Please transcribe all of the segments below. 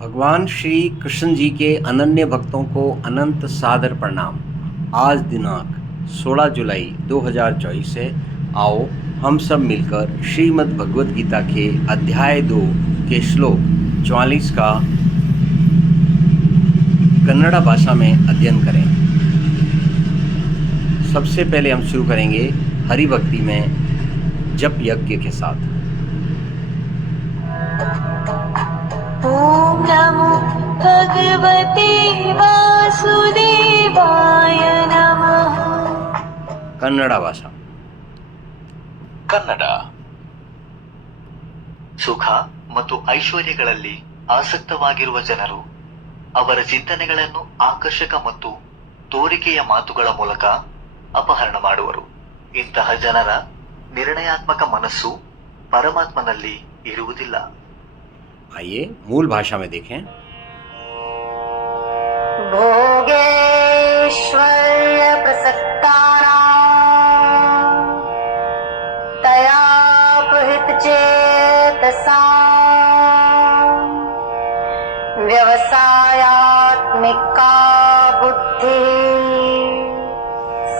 भगवान श्री कृष्ण जी के अनन्य भक्तों को अनंत सादर प्रणाम। आज दिनांक 16 जुलाई 2024 है। आओ हम सब मिलकर श्रीमद् भगवद गीता के अध्याय 2 के श्लोक 44 का कन्नड़ा भाषा में अध्ययन करें। सबसे पहले हम शुरू करेंगे हरि भक्ति में जप यज्ञ के साथ। ओम नमो भगवते वासुदेवाय नमः। कन्नड़ा भाषा। ಕನ್ನಡ. ಸುಖ ಮತ್ತು ಐಶ್ವರ್ಯಗಳಲ್ಲಿ ಆಸಕ್ತವಾಗಿರುವ ಜನರು ಅವರ ಚಿಂತನೆಗಳನ್ನು ಆಕರ್ಷಕ ಮತ್ತು ತೋರಿಕೆಯ ಮಾತುಗಳ ಮೂಲಕ ಅಪಹರಣ ಮಾಡುವರು. ಇಂತಹ ಜನರ ನಿರ್ಣಯಾತ್ಮಕ ಮನಸ್ಸು ಪರಮಾತ್ಮನಲ್ಲಿ ಇರುವುದಿಲ್ಲ. आइए मूल भाषा में देखें। भोगेश्वर्य प्रसक्तानां तयापहृत चेतसां व्यवसायात्मिका बुद्धिः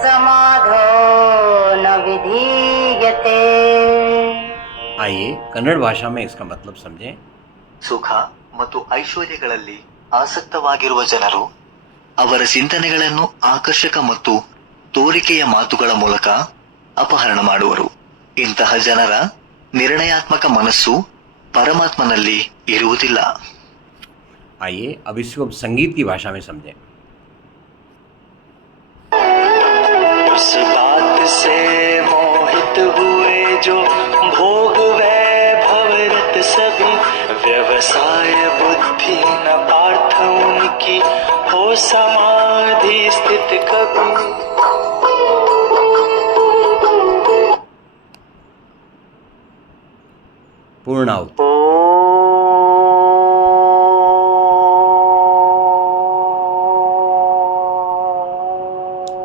समाधो न विधीयते। आइए कन्नड़ भाषा में इसका मतलब समझें। ಸುಖ ಮತ್ತು ಐಶ್ವರ್ಯಗಳಲ್ಲಿ ಆಸಕ್ತವಾಗಿರುವ ಜನರು ಅವರ ಚಿಂತನೆಗಳನ್ನು ಆಕರ್ಷಕ ಮತ್ತು ತೋರಿಕೆಯ ಮಾತುಗಳ ಮೂಲಕ ಅಪಹರಣ ಮಾಡುವರು. ಇಂತಹ ಜನರ ನಿರ್ಣಯಾತ್ಮಕ ಮನಸ್ಸು ಪರಮಾತ್ಮನಲ್ಲಿ ಇರುವುದಿಲ್ಲ. आइए अब इसको संगीत की भाषा में समझें। उस बात से मोहित हुए जो भोग वैभव रत सभी, व्यवसाय बुद्धि न पार्थ उनकी हो समाधि स्थित कभी. पूर्णाहुति।